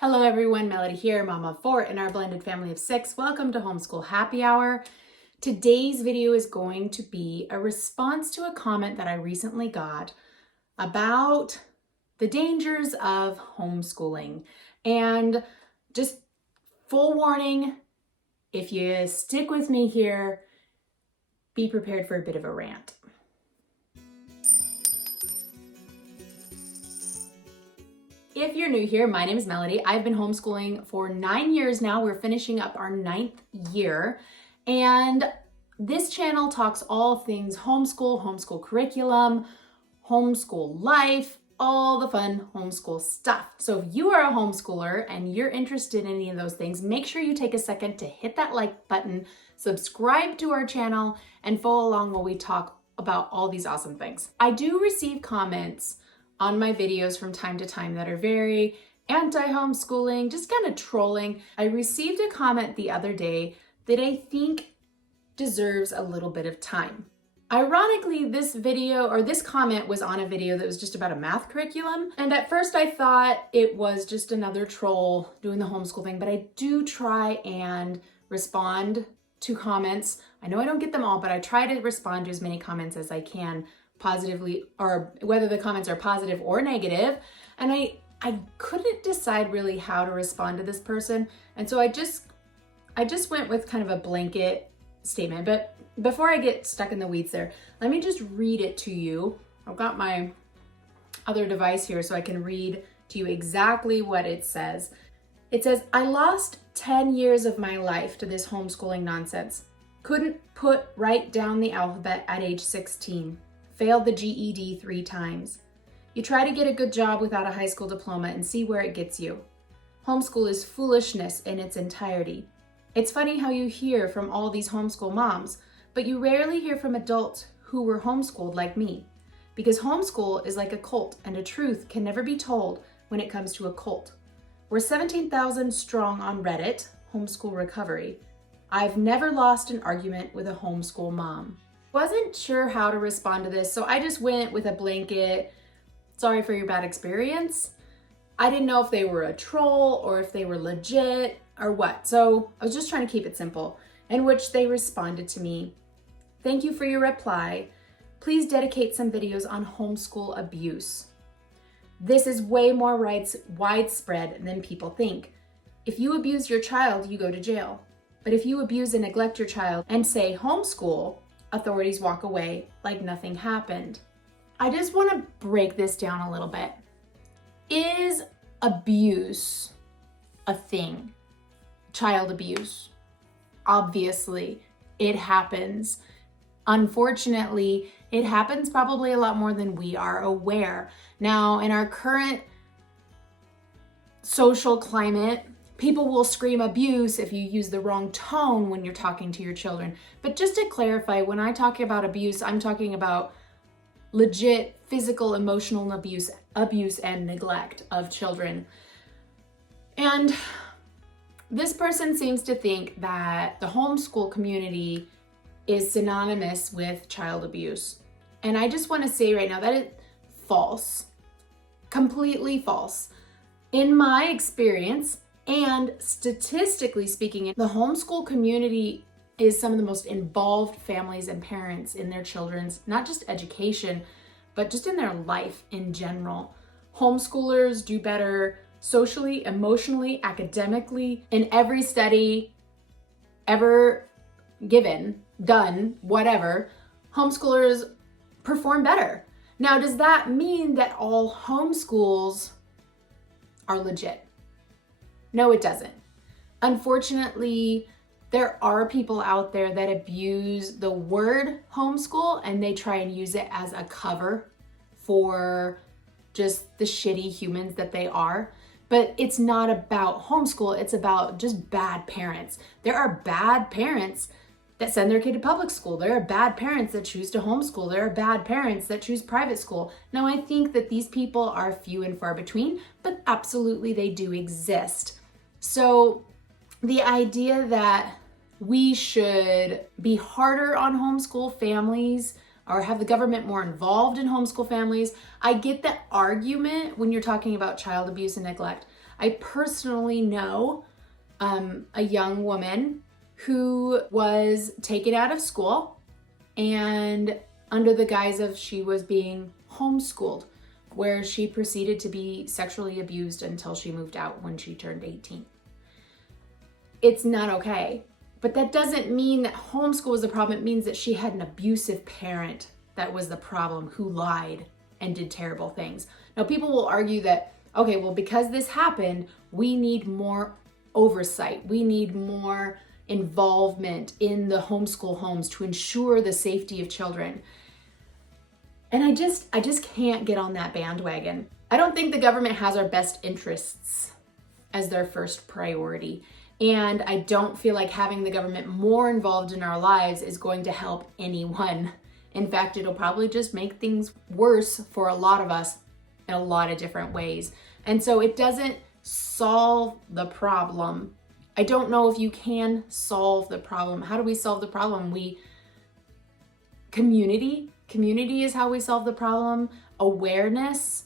Hello everyone, Melody here, mama of 4 in our blended family of 6. Welcome to Homeschool Happy Hour. Today's video is going to be a response to a comment that I recently got about the dangers of homeschooling. And just full warning, if you stick with me here, be prepared for a bit of a rant. If you're new here, my name is Melody. I've been homeschooling for 9 years now. We're finishing up our 9th year. And this channel talks all things homeschool curriculum, homeschool life, all the fun homeschool stuff. So if you are a homeschooler and you're interested in any of those things, make sure you take a second to hit that like button, subscribe to our channel, and follow along while we talk about all these awesome things. I do receive comments on my videos from time to time that are very anti-homeschooling, just kind of trolling. I received a comment the other day that I think deserves a little bit of time. Ironically, this comment was on a video that was just about a math curriculum. And at first I thought it was just another troll doing the homeschool thing, but I do try and respond to comments. I know I don't get them all, but I try to respond to as many comments as I can positively, or whether the comments are positive or negative. And I couldn't decide really how to respond to this person. And so I just went with kind of a blanket statement. But before I get stuck in the weeds there, let me just read it to you. I've got my other device here so I can read to you exactly what it says. It says, "I lost 10 years of my life to this homeschooling nonsense. Couldn't write down the alphabet at age 16. Failed the GED 3 times. You try to get a good job without a high school diploma and see where it gets you. Homeschool is foolishness in its entirety. It's funny how you hear from all these homeschool moms, but you rarely hear from adults who were homeschooled like me. Because homeschool is like a cult, and a truth can never be told when it comes to a cult. We're 17,000 strong on Reddit, Homeschool Recovery. I've never lost an argument with a homeschool mom." Wasn't sure how to respond to this, so I just went with a blanket, "Sorry for your bad experience." I didn't know if they were a troll or if they were legit or what, so I was just trying to keep it simple, in which they responded to me, "Thank you for your reply. Please dedicate some videos on homeschool abuse. This is way more widespread than people think. If you abuse your child, you go to jail. But if you abuse and neglect your child and say homeschool, authorities walk away like nothing happened." I just want to break this down a little bit. Is abuse a thing? Child abuse? Obviously, it happens. Unfortunately, it happens probably a lot more than we are aware. Now, in our current social climate, people will scream abuse if you use the wrong tone when you're talking to your children. But just to clarify, when I talk about abuse, I'm talking about legit physical, emotional abuse and neglect of children. And this person seems to think that the homeschool community is synonymous with child abuse. And I just want to say right now that is false. Completely false. In my experience, and statistically speaking, the homeschool community is some of the most involved families and parents in their children's, not just education, but just in their life in general. Homeschoolers do better socially, emotionally, academically, in every study ever given, done, whatever. Homeschoolers perform better. Now, does that mean that all homeschools are legit? No, it doesn't. Unfortunately, there are people out there that abuse the word homeschool and they try and use it as a cover for just the shitty humans that they are. But it's not about homeschool, it's about just bad parents. There are bad parents that send their kid to public school. There are bad parents that choose to homeschool. There are bad parents that choose private school. Now, I think that these people are few and far between, but absolutely they do exist. So the idea that we should be harder on homeschool families or have the government more involved in homeschool families, I get the argument when you're talking about child abuse and neglect. I personally know a young woman who was taken out of school and under the guise of she was being homeschooled, where she proceeded to be sexually abused until she moved out when she turned 18. It's not okay. But that doesn't mean that homeschool was the problem. It means that she had an abusive parent that was the problem, who lied and did terrible things. Now, people will argue that, okay, well, because this happened, we need more oversight. We need more involvement in the homeschool homes to ensure the safety of children. And I just can't get on that bandwagon. I don't think the government has our best interests as their first priority. And I don't feel like having the government more involved in our lives is going to help anyone. In fact, it'll probably just make things worse for a lot of us in a lot of different ways. And so it doesn't solve the problem. I don't know if you can solve the problem. How do we solve the problem? Community is how we solve the problem. Awareness,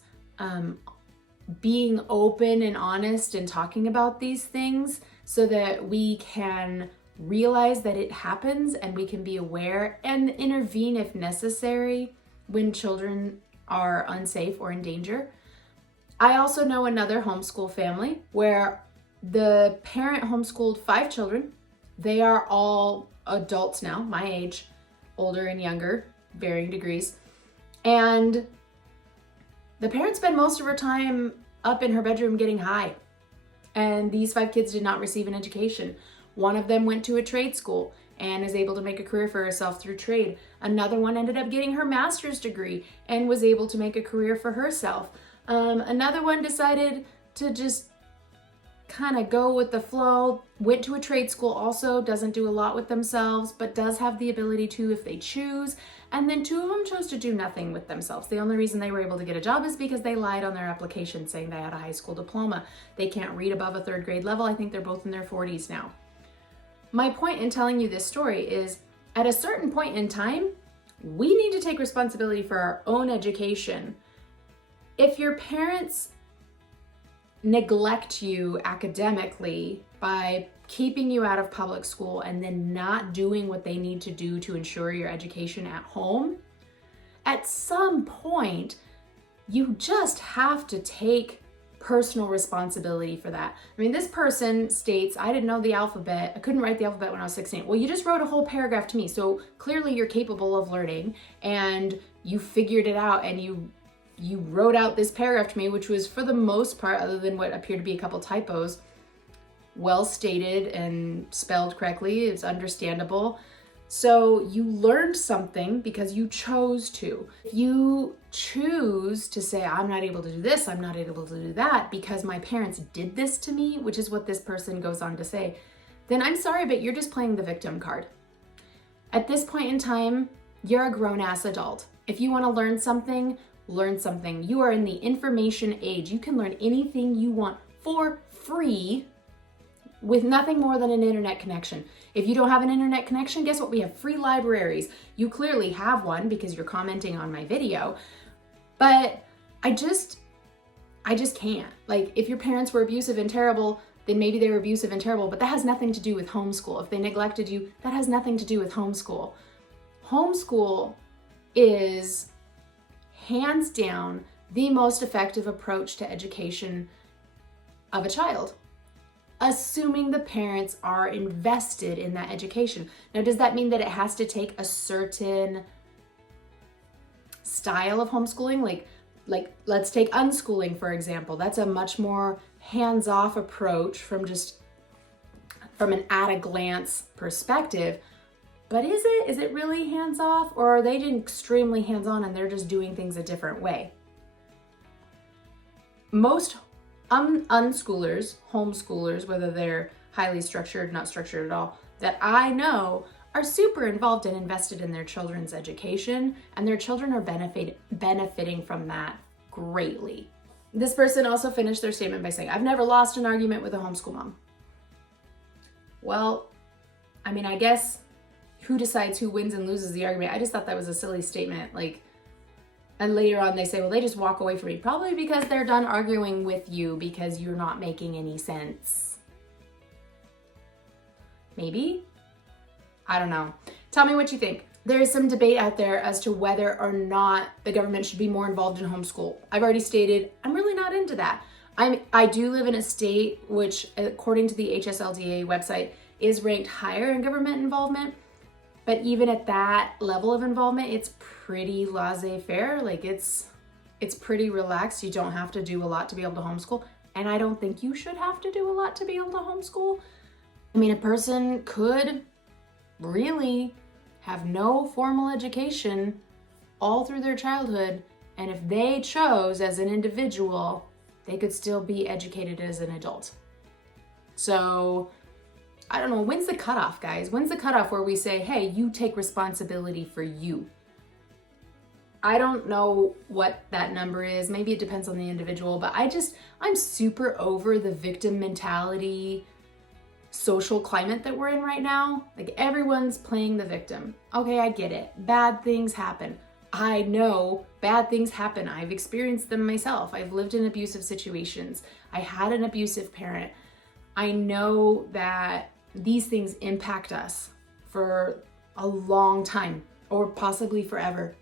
being open and honest and talking about these things, so that we can realize that it happens and we can be aware and intervene if necessary when children are unsafe or in danger. I also know another homeschool family where the parent homeschooled 5 children. They are all adults now, my age, older and younger, varying degrees. And the parent spent most of her time up in her bedroom getting high. And these 5 kids did not receive an education. One of them went to a trade school and is able to make a career for herself through trade. Another one ended up getting her master's degree and was able to make a career for herself. Another one decided to just kind of go with the flow, went to a trade school also, doesn't do a lot with themselves, but does have the ability to if they choose. And then 2 of them chose to do nothing with themselves. The only reason they were able to get a job is because they lied on their application saying they had a high school diploma. They can't read above a 3rd grade level. I think they're both in their 40s now. My point in telling you this story is, at a certain point in time, we need to take responsibility for our own education. If your parents neglect you academically by keeping you out of public school and then not doing what they need to do to ensure your education at home, at some point, you just have to take personal responsibility for that. I mean, this person states, I didn't know the alphabet. I couldn't write the alphabet when I was 16. Well, you just wrote a whole paragraph to me. So clearly you're capable of learning and you figured it out and you wrote out this paragraph to me, which was, for the most part, other than what appeared to be a couple typos, well stated and spelled correctly. It's understandable. So you learned something because you chose to. If you choose to say, I'm not able to do this, I'm not able to do that because my parents did this to me, which is what this person goes on to say, then I'm sorry, but you're just playing the victim card. At this point in time, you're a grown-ass adult. If you want to learn something, learn something. You are in the information age. You can learn anything you want for free with nothing more than an internet connection. If you don't have an internet connection, guess what? We have free libraries. You clearly have one because you're commenting on my video. But I just can't. Like, if your parents were abusive and terrible, then maybe they were abusive and terrible, but that has nothing to do with homeschool. If they neglected you, that has nothing to do with homeschool. Homeschool is hands down the most effective approach to education of a child, assuming the parents are invested in that education. Now, does that mean that it has to take a certain style of homeschooling? Like let's take unschooling, for example. That's a much more hands-off approach from an at-a-glance perspective. But is it really hands-off, or are they extremely hands-on and they're just doing things a different way? Most unschoolers, homeschoolers, whether they're highly structured, not structured at all, that I know are super involved and invested in their children's education, and their children are benefiting from that greatly. This person also finished their statement by saying, I've never lost an argument with a homeschool mom. Well, I mean, I guess who decides who wins and loses the argument? I just thought that was a silly statement. Like, And later on they say, well, they just walk away from me. Probably because they're done arguing with you because you're not making any sense. Maybe? I don't know. Tell me what you think. There is some debate out there as to whether or not the government should be more involved in homeschool. I've already stated I'm really not into that. I do live in a state which, according to the HSLDA website, is ranked higher in government involvement. But even at that level of involvement, it's pretty laissez-faire. Like it's pretty relaxed. You don't have to do a lot to be able to homeschool. And I don't think you should have to do a lot to be able to homeschool. I mean, a person could really have no formal education all through their childhood. And if they chose as an individual, they could still be educated as an adult. So I don't know, when's the cutoff, guys? When's the cutoff where we say, hey, you take responsibility for you? I don't know what that number is. Maybe it depends on the individual, but I'm super over the victim mentality social climate that we're in right now. Like everyone's playing the victim. Okay, I get it. Bad things happen. I know bad things happen. I've experienced them myself. I've lived in abusive situations. I had an abusive parent. I know that these things impact us for a long time or possibly forever.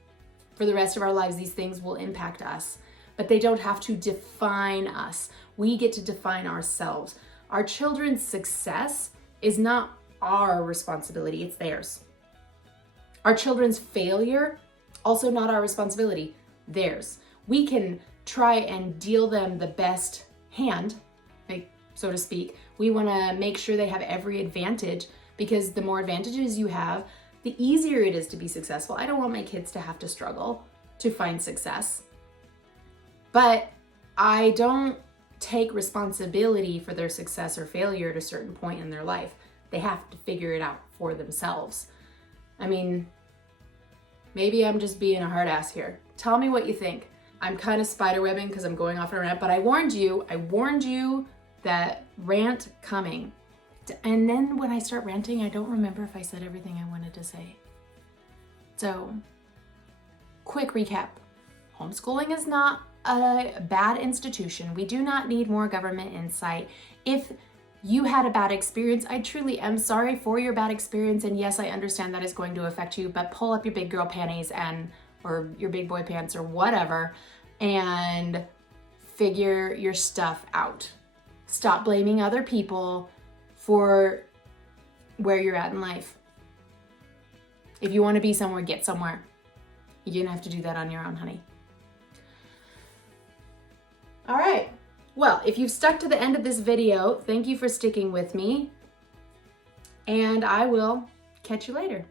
For the rest of our lives, these things will impact us, but they don't have to define us. We get to define ourselves. Our children's success is not our responsibility, it's theirs. Our children's failure, also not our responsibility, theirs. We can try and deal them the best hand, like, so to speak. We want to make sure they have every advantage, because the more advantages you have, the easier it is to be successful. I don't want my kids to have to struggle to find success. But I don't take responsibility for their success or failure at a certain point in their life. They have to figure it out for themselves. I mean, maybe I'm just being a hard ass here. Tell me what you think. I'm kind of spiderwebbing because I'm going off on a rant, but I warned you that rant coming. And then when I start ranting, I don't remember if I said everything I wanted to say. So, quick recap. Homeschooling is not a bad institution. We do not need more government insight. If you had a bad experience, I truly am sorry for your bad experience. And yes, I understand that is going to affect you, but pull up your big girl panties or your big boy pants or whatever and figure your stuff out. Stop blaming other people for where you're at in life. If you want to be somewhere, get somewhere. You're gonna have to do that on your own, honey. All right. Well, if you've stuck to the end of this video, thank you for sticking with me, and I will catch you later.